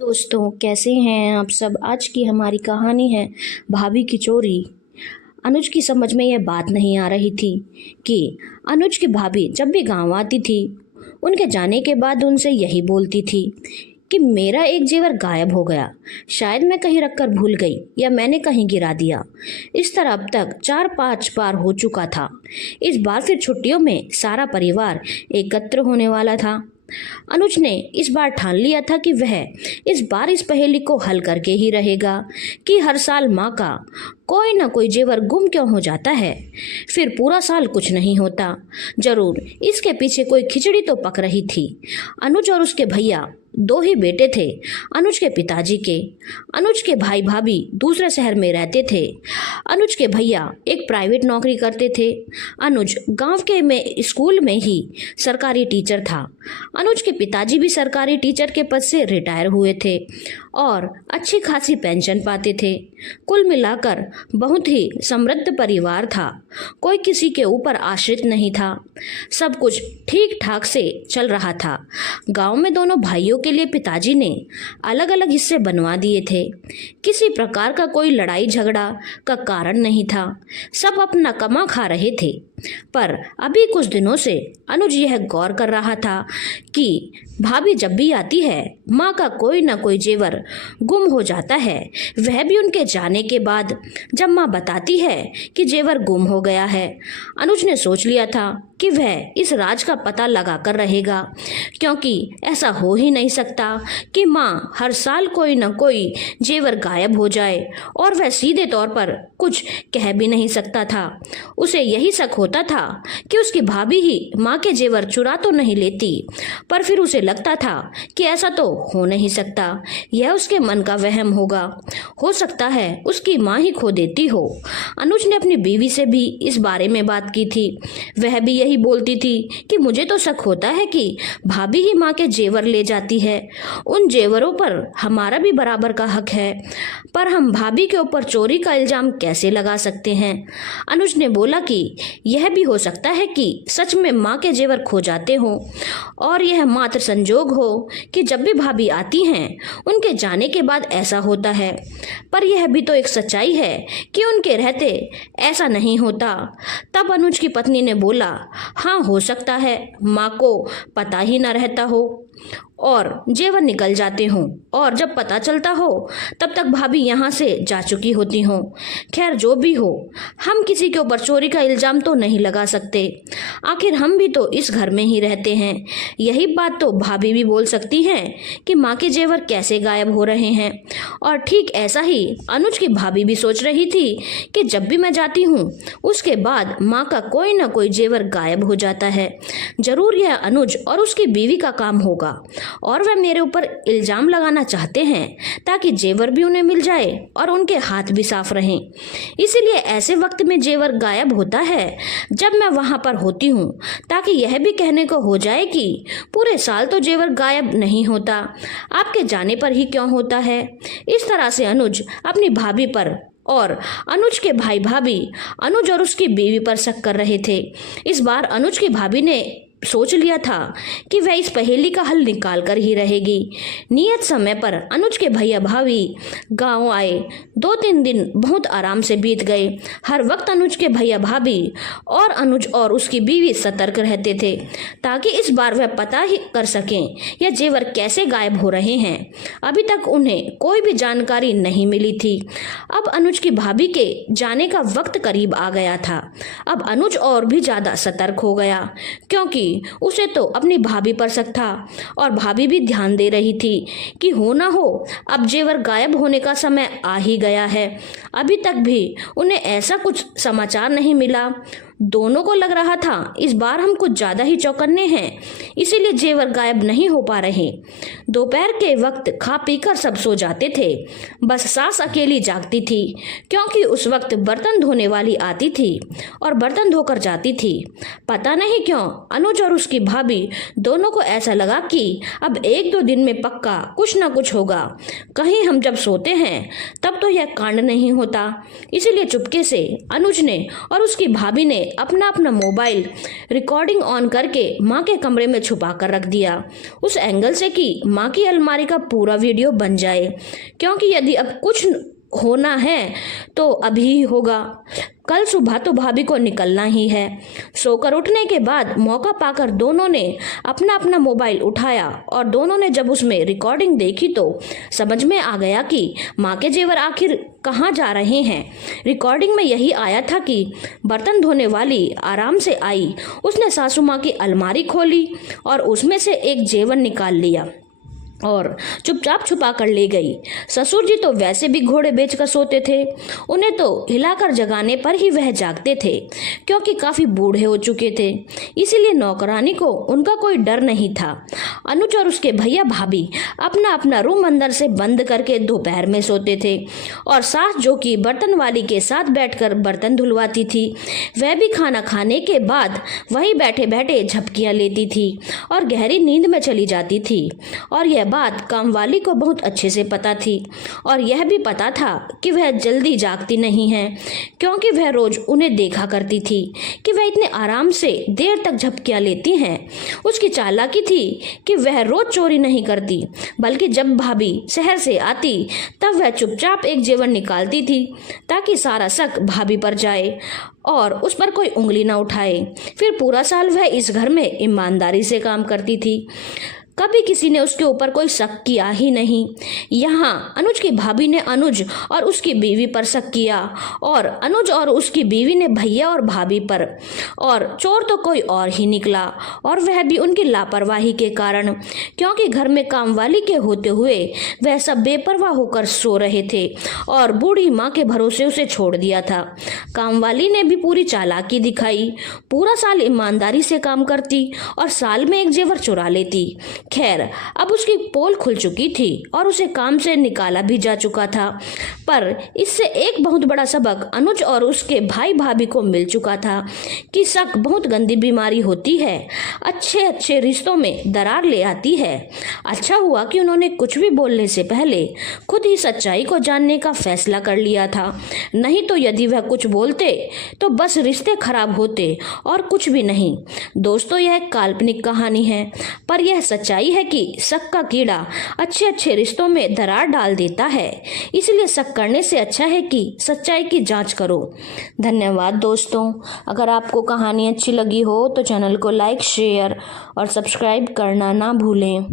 दोस्तों, कैसे हैं आप सब। आज की हमारी कहानी है भाभी की चोरी। अनुज की समझ में यह बात नहीं आ रही थी कि अनुज की भाभी जब भी गांव आती थी, उनके जाने के बाद उनसे यही बोलती थी कि मेरा एक जेवर गायब हो गया, शायद मैं कहीं रखकर भूल गई या मैंने कहीं गिरा दिया। इस तरह अब तक 4-5 बार हो चुका था। इस बार फिर छुट्टियों में सारा परिवार एकत्र होने वाला था। अनुज ने इस बार ठान लिया था कि वह इस बार इस पहेली को हल करके ही रहेगा कि हर साल माँ का कोई ना कोई जेवर गुम क्यों हो जाता है, फिर पूरा साल कुछ नहीं होता। जरूर इसके पीछे कोई खिचड़ी तो पक रही थी। अनुज और उसके भैया दो ही बेटे थे अनुज के पिताजी के। अनुज के भाई भाभी दूसरे शहर में रहते थे। अनुज के भैया एक प्राइवेट नौकरी करते थे। अनुज गांव के में स्कूल में ही सरकारी टीचर था। अनुज के पिताजी भी सरकारी टीचर के पद से रिटायर हुए थे और अच्छी खासी पेंशन पाते थे। कुल मिलाकर बहुत ही समृद्ध परिवार था। कोई किसी के ऊपर आश्रित नहीं था। सब कुछ ठीक ठाक से चल रहा था। गांव में दोनों भाइयों के लिए पिताजी ने अलग अलग हिस्से बनवा दिए थे। किसी प्रकार का कोई लड़ाई झगड़ा का कारण नहीं था। सब अपना कमा खा रहे थे। पर अभी कुछ दिनों से अनुज यह गौर कर रहा था कि भाभी जब भी आती है, माँ का कोई ना कोई जेवर गुम हो जाता है। वह भी उनके जाने के बाद, जब माँ बताती है कि जेवर गुम हो गया है। अनुज ने सोच लिया था कि वह इस राज का पता लगा कर रहेगा, क्योंकि ऐसा हो ही नहीं सकता कि माँ हर साल कोई न कोई जेवर गायब हो जाए और वह सीधे तौर पर कुछ कह भी नहीं सकता था। उसे यही शक होता था कि उसकी भाभी ही माँ के जेवर चुरा तो नहीं लेती, पर फिर उसे लगता था कि ऐसा तो हो नहीं सकता, यह उसके मन का वहम होगा। हो सकता है उसकी माँ ही खो देती हो। अनुज ने अपनी बीवी से भी इस बारे में बात की थी। वह भी यही बोलती थी कि मुझे तो शक होता है कि भाभी ही माँ के जेवर ले जाती है। उन जेवरों पर हमारा भी बराबर का हक है, पर हम भाभी के ऊपर चोरी का इल्जाम कैसे लगा सकते हैं। अनुज ने बोला कि यह भी हो सकता है कि सच में माँ के जेवर खो जाते हों और यह मात्र संजोग हो कि जब भी भाभी आती हैं उनके जाने के बाद ऐसा होता है। पर यह भी तो एक सच्चाई है कि उनके रहते ऐसा नहीं होता। तब अनुज की पत्नी ने बोला, हाँ हो सकता है माँ को पता ही न रहता हो और जेवर निकल जाते हों, और जब पता चलता हो तब तक भाभी यहाँ से जा चुकी होती हों। खैर जो भी हो, हम किसी के ऊपर चोरी का इल्जाम तो नहीं लगा सकते। आखिर हम भी तो इस घर में ही रहते हैं। यही बात तो भाभी भी बोल सकती हैं कि माँ के जेवर कैसे गायब हो रहे हैं। और ठीक ऐसा ही अनुज की भाभी भी सोच रही थी कि जब भी मैं जाती हूँ उसके बाद माँ का कोई ना कोई जेवर गायब हो जाता है। जरूर यह अनुज और उसकी बीवी का काम होगा और वह मेरे ऊपर इल्जाम लगाना चाहते हैं ताकि जेवर भी उन्हें मिल जाए और उनके हाथ भी साफ रहें। इसीलिए ऐसे वक्त में जेवर गायब होता है जब मैं वहां पर होती हूँ, ताकि यह भी कहने को हो जाए कि पूरे साल तो जेवर गायब नहीं होता, आपके जाने पर ही क्यों होता है। इस तरह से अनुज अपनी भाभी पर और अनुज के भाई भाभी अनुज और उसकी बीवी पर शक कर रहे थे। इस बार अनुज की भाभी ने सोच लिया था कि वह इस पहेली का हल निकाल कर ही रहेगी। नियत समय पर अनुज के भैया भाभी गांव आए। 2-3 दिन बहुत आराम से बीत गए। हर वक्त अनुज के भैया भाभी और अनुज और उसकी बीवी सतर्क रहते थे ताकि इस बार वह पता ही कर सकें यह जेवर कैसे गायब हो रहे हैं। अभी तक उन्हें कोई भी जानकारी नहीं मिली थी। अब अनुज की भाभी के जाने का वक्त करीब आ गया था। अब अनुज और भी ज्यादा सतर्क हो गया, क्योंकि उसे तो अपनी भाभी पर शक था और भाभी भी ध्यान दे रही थी कि हो ना हो अब जेवर गायब होने का समय आ ही गया है। अभी तक भी उन्हें ऐसा कुछ समाचार नहीं मिला। दोनों को लग रहा था इस बार हम कुछ ज्यादा ही चौकन्ने हैं, इसीलिए जेवर गायब नहीं हो पा रहे। दोपहर के वक्त खा पीकर सब सो जाते थे। बस सास अकेली जागती थी, क्योंकि उस वक्त बर्तन धोने वाली आती थी और बर्तन धोकर जाती थी। पता नहीं क्यों अनुज और उसकी भाभी दोनों को ऐसा लगा कि अब 1-2 दिन में पक्का कुछ ना कुछ होगा। कहीं हम जब सोते हैं तब तो यह कांड नहीं होता। इसीलिए चुपके से अनुज ने और उसकी भाभी ने अपना अपना मोबाइल रिकॉर्डिंग ऑन करके माँ के कमरे में छुपा कर रख दिया, उस एंगल से कि माँ की अलमारी का पूरा वीडियो बन जाए, क्योंकि यदि अब कुछ होना है तो अभी ही होगा। कल सुबह तो भाभी को निकलना ही है। सोकर उठने के बाद मौका पाकर दोनों ने अपना अपना मोबाइल उठाया और दोनों ने जब उसमें रिकॉर्डिंग देखी तो समझ में आ गया कि माँ के जेवर आखिर कहाँ जा रहे हैं। रिकॉर्डिंग में यही आया था कि बर्तन धोने वाली आराम से आई, उसने सासू माँ की अलमारी खोली और उसमें से एक जेवर निकाल लिया और चुपचाप छुपा कर ले गई। ससुर जी तो वैसे भी घोड़े बेचकर सोते थे, उन्हें तो हिलाकर जगाने पर ही वह जागते थे, क्योंकि काफी बूढ़े हो चुके थे, इसीलिए नौकरानी को उनका कोई डर नहीं था। अनुज और उसके भैया भाभी अपना अपना रूम अंदर से बंद करके दोपहर में सोते थे और सास जो कि बर्तन वाली के साथ बैठकर बर्तन धुलवाती थी, वह भी खाना खाने के बाद वहीं बैठे बैठे झपकियां लेती थी और गहरी नींद में चली जाती थी। और यह बात कामवाली को बहुत अच्छे से पता थी और यह भी पता था कि वह जल्दी जागती नहीं है, क्योंकि वह रोज उन्हें देखा करती थी कि वह इतने आराम से देर तक झपकियां लेती हैं। उसकी चालाकी थी कि वह रोज चोरी नहीं करती, बल्कि जब भाभी शहर से आती तब वह चुपचाप एक जेवर निकालती थी ताकि सारा शक भाभी पर जाए और उस पर कोई उंगली न उठाए। फिर पूरा साल वह इस घर में ईमानदारी से काम करती थी, कभी किसी ने उसके ऊपर कोई शक किया ही नहीं। यहाँ अनुज की भाभी ने अनुज और उसकी बीवी पर शक किया और अनुज और उसकी बीवी ने भैया और भाभी पर, और चोर तो कोई और ही निकला, और वह भी उनकी लापरवाही के कारण, क्योंकि घर में कामवाली के होते हुए वह सब बेपरवाह होकर सो रहे थे और बूढ़ी माँ के भरोसे उसे छोड़ दिया था। कामवाली ने भी पूरी चालाकी दिखाई, पूरा साल ईमानदारी से काम करती और साल में एक जेवर चुरा लेती। खैर, अब उसकी पोल खुल चुकी थी और उसे काम से निकाला भी जा चुका था, पर इससे एक बहुत बड़ा सबक अनुज और उसके भाई भाभी को मिल चुका था कि शक बहुत गंदी बीमारी होती है, अच्छे अच्छे रिश्तों में दरार ले आती है। अच्छा हुआ कि उन्होंने कुछ भी बोलने से पहले खुद ही सच्चाई को जानने का फैसला कर लिया था, नहीं तो यदि वह कुछ बोलते तो बस रिश्ते खराब होते और कुछ भी नहीं। दोस्तों, यह एक काल्पनिक कहानी है, पर यह सच्चाई है कि शक का कीड़ा अच्छे अच्छे रिश्तों में दरार डाल देता है, इसलिए शक करने से अच्छा है कि सच्चाई की जांच करो। धन्यवाद दोस्तों। अगर आपको कहानी अच्छी लगी हो तो चैनल को लाइक, शेयर और सब्सक्राइब करना ना भूलें।